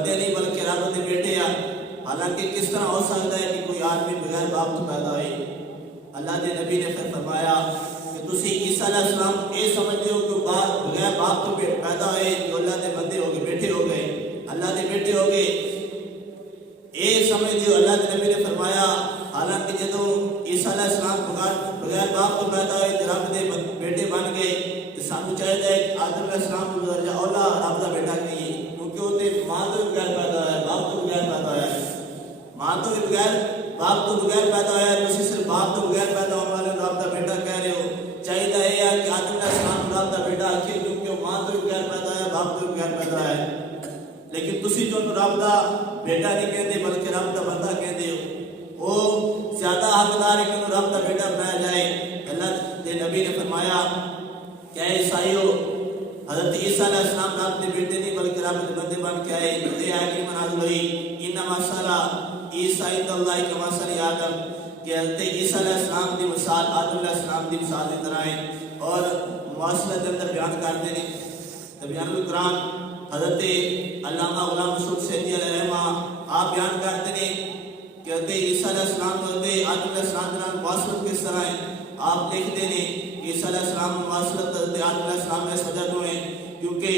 بندے نہیں بلکہ رب دے بیٹے آ۔ حالانکہ کس طرح ہو سکتا ہے کہ کوئی آدمی بغیر باپ تو پیدا ہوئے؟ اللہ کے نبی نے پھر فرمایا کہ تسی عیسیٰ علیہ السلام یہ سمجھتے ہو کہ بغیر باپ تو پیدا ہوئے جو اللہ دے بندے ہو گئے، بیٹے ہو گئے، اللہ دے بیٹے ہو گئے، یہ سمجھتے ہو؟ اللہ کے نبی نے فرمایا حالانکہ جدو عیسیٰ علیہ السلام بغیر باپ تو پیدا ہوئے تو رب دے بیٹے بن گئے، تو سانو چاہیے کہ آدم علیہ السلام کو درجہ اولا رب دا بیٹا کہیے، کیونکہ وہ ماں تو بغیر پیدا ہوا ہے، باپ تو بغیر پیدا ہوا ہے، ماں تو بغیر باپ تو بغیر پیدا ہوا ہے، تسی صرف باپ تو بغیر پیدا ہونے والے رب دا بیٹا کہہ رہے ہو۔ چاہیے یہ ہے کہ آدم علیہ السلام رب دا بیٹا آخے، کیونکہ وہ ماں تو بغیر پیدا ہے، باپ تو بغیر پیدا ہے، لیکن تسی جو رب دا بیٹا نہیں کہتے بلکہ رب دا بندہ کہتے ہو، وہ زیادہ حقدار ہے کہ رب دا بیٹا بنایا جائے۔ اللہ کے نبی نے فرمایا کہ اے عیسائیو، حضرت عیسیٰ علیہ السلام رب کے بیٹے نہیں بلکہ رب کے بندے بن کے آئے۔ یہ ہے کہ منازل ہوئی انما مثل عیسیٰ عند اللہ کمثل آدم، کہ حضرت عیسیٰ علیہ السلام کی مثال آدم علیہ السلام کی مثال کی طرح ہے۔ اور مواصلت کے اندر بیان کرتے ہیں تبیان القرآن حضرت علامہ غلام مسعود سیدی علیہ رحمہ آپ بیان کرتے ہیں کہ حضرت عیسیٰ علیہ السلام کو حضرت آدم علیہ السلام کے مواصلت کس طرح ہے۔ آپ لکھتے ہیں عیسیٰ علیہ السلام مواصلت حضرت آدم علیہ السلام میں سجد ہوئے، کیونکہ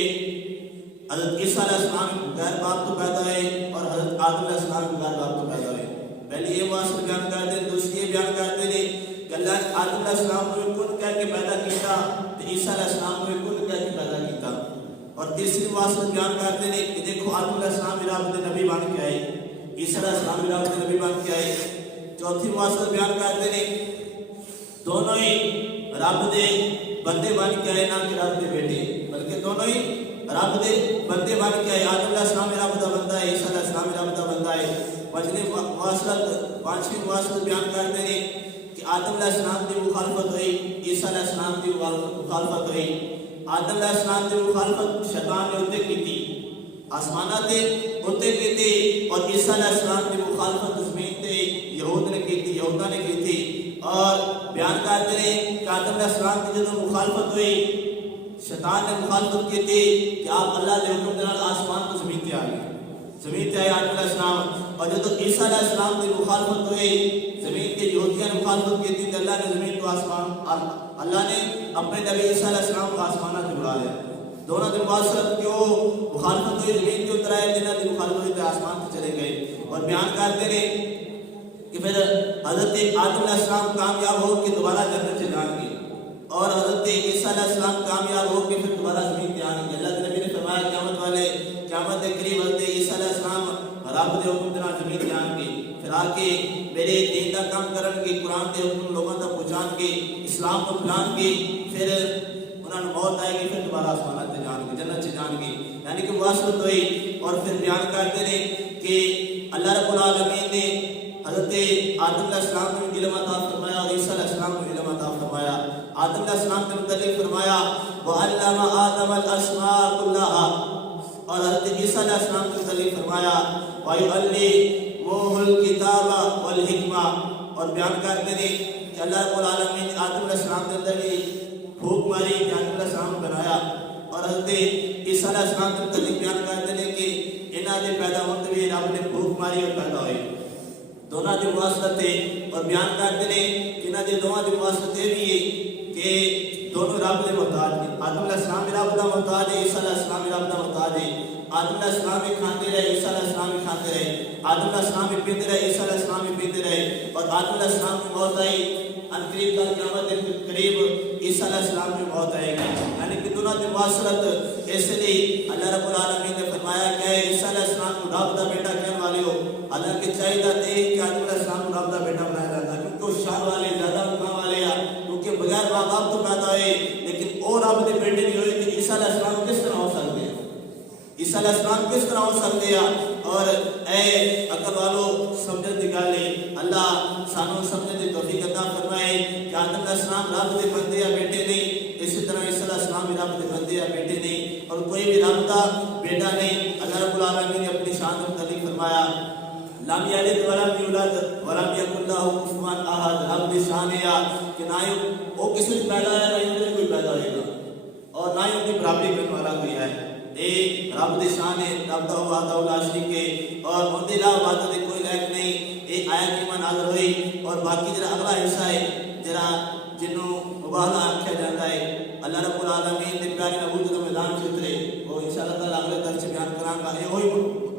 حضرت عیسیٰ علیہ السلام غیر باپ تو پیدا ہوئے اور حضرت آدم علیہ السلام غیر باپ تو پیدا ہوئے۔ پہلے یہ مواصلت بیان کرتے ہیں، دوسری یہ بیان کرتے ہیں کہ اللہ آدم علیہ السلام کو کن کہہ کے پیدا کیتا تو عیسیٰ علیہ السلام کو کن کہہ کے پیدا کیتا۔ اور تیسری مواصلت بیان کرتے ہیں کہ دیکھو آدم علیہ السلام رب دے نبی بن کے آئے، عیسیٰ علیہ السلام رب دے نبی بن کے آئے۔ چوتھی مواصلت بیان کرتے ہیں دونوں ہی رب دے بندے بن کے آئے، نہ کہ رب دے بیٹے، بلکہ دونوں ہی رب دے بندے بن کے آئے۔ آدم علیہ السلام رب دا بندہ ہے، عیسیٰ علیہ السلام رب دا بندہ ہے۔ پانچویں مواصلت بیان کرتے ہیں کہ آدم علیہ السلام کی مخالفت ہوئی، عیسیٰ علیہ السلام کی مخالفت ہوئی۔ آدم علیہ السلام کی مخالفت شیطان نے اتنے کی تھی، آسمانہ تے اتنے کی تھی، اور عیسیٰ علیہ السلام کی مخالفت زمین تے یہود نے کی تھی، یہودہ نے کی تھی۔ اور بیان کرتے ہیں کہ آدم علیہ السلام کی جب مخالفت ہوئی، شیطان نے مخالفت کی تھی کہ آپ اللہ کے حکم کے نال آسمان کو زمین تے آ گئے، زمین تے آئے آدم علیہ السلام۔ اور جب عیسیٰ علیہ السلام کی مخالفت ہوئی، زمین کے یہودیاں نے مخالفت کی تھی کہ اللہ نے زمین کو آسمان، اللہ نے اپنے نبی عیسیٰ علیہ السلام کو آسمانہ سے بلا لیا۔ دونوں کی مواصلت کیوں مخالفت ہوئی، زمین کے اتر آئے، جنہوں کی مخالفت ہوئی تو آسمان سے چلے گئے۔ اور بیان کرتے ہیں کہ پھر حضرت آدم علیہ السلام کامیاب ہو کے دوبارہ جنت سے جان گے، اور حضرت عیسیٰ علیہ السلام کامیاب ہو کے پھر دوبارہ زمین پہ آنے گے۔ اللہ کے نبی نے فرمایا قیامت کے قریب حضرت عیسیٰ علیہ السلام رب دے حکم کے نال زمین پہ آن گے، پھر آ کے میرے دین کا کام کرن گے، قرآن کے حکم لوگوں تک پہنچان گے، اسلام کو پھیلان گے، پھر انہوں نے موت آئے گی، پھر دوبارہ آسمانات سے جان گے، جنت سے جان گے۔ یعنی کہ مواصلت ہوئی۔ اور پھر بیان کرتے ہیں کہ اللہ رب العالمین نے حضرت آدم علیہ السلام کو علم عطا فرمایا اور عیسیٰ علیہ السلام کو علم عطا فرمایا۔ آدم علیہ السلام کے متعلق فرمایا وَعَلَّمَ آدَمَ الْأَسْمَاءَ كُلَّهَا، اور حضرت عیسیٰ علیہ السلام کے متعلق فرمایا وَيُعَلِّمُهُ الْكِتَابَ وَالْحِكْمَةَ، اور بیان کرتے ہیں کہ اللہ رب العالمین نے آدم علیہ السلام کے اندر بھی پھونک ماری کہ آدم علیہ السلام کو بنایا، اور حضرت عیسیٰ علیہ السلام کے متعلق بیان کرتے ہیں کہ انہاں دے پیدا ہوتے بھی رب نے پھونک ماری اور پیدا ہوئے، دونوں کی مواصلت ہے۔ اور بیان کرتے ہیں کہ انہاں دے دونوں کی مواصلت یہ بھی ہے کہ دونوں رب دے محتاج ہیں۔ آدم علیہ السلام رب دا محتاج ہے، عیسیٰ علیہ السلام رب دا محتاج ہے۔ آدم علیہ السلام بھی کھاتے رہے، عیسیٰ علیہ السلام بھی کھاتے رہے، آدم علیہ السلام بھی پیتے رہے، عیسیٰ علیہ السلام بھی پیتے رہے، اور آدم علیہ السلام کی موت آئی، ان قریب کا قیامت کے قریب عیسیٰ علیہ السلام کی موت آئے گی۔ یعنی کہ دونوں کی مواصلت اس لیے اللہ رب العالمین نے فرمایا کہ عیسیٰ علیہ السلام کو رب دا بیٹا کہنے والے ہو، حالانکہ چاہیے تھا کہ آدم علیہ السلام کو رب دا بیٹا بنایا جاتا، کیونکہ وہ شان والے زیادہ مقام والے ہیں، کیونکہ بغیر ماں باپ تو پیدا ہوئے، لیکن اور رب دے بیٹے نہیں ہوئے۔ کہ عیسیٰ علیہ السلام کس طرح ہو سکتے ہیں، عیسیٰ علیہ السلام کس طرح ہو سکتے ہیں؟ اور اے عقل والو سمجھن دی گل ہے، اللہ سانو سمجھن دی توفیق عطا فرمائے کہ آدم علیہ السلام رب دے بندے یا بیٹے نہیں، اسی طرح عیسیٰ علیہ السلام بھی رب دے بندے یا بیٹے نہیں، اور کوئی بھی رب دا بیٹا نہیں۔ اللہ رب العالمین نے اپنی شان کے متعلق فرمایا لم یلد ولم یولد ولم یکن لہ کفوا احد، رب دی شان ہے کہ نہ ہی وہ کسی سے پیدا ہے، نہ ہی کوئی پیدا ہوئے گا، اور نہ ہی ان کی برابری کرنے والا کوئی ہے۔ یہ رب دی شان ہے، رب دا وحدہ لا شریک ہے اور ان دی لا عبادت دی کوئی لائق نہیں۔ یہ آیت ایمان نازل ہوئی اور باقی جڑا اگلا حصہ ہے جڑا جنوں مباہلہ آکھیا جاتا ہے، اللہ رب العالمین دے پیارے نبوت دے میدان چ اترے، وہ انشاءاللہ تعالی اگلے درس بیان کراں گا۔ یہ وہی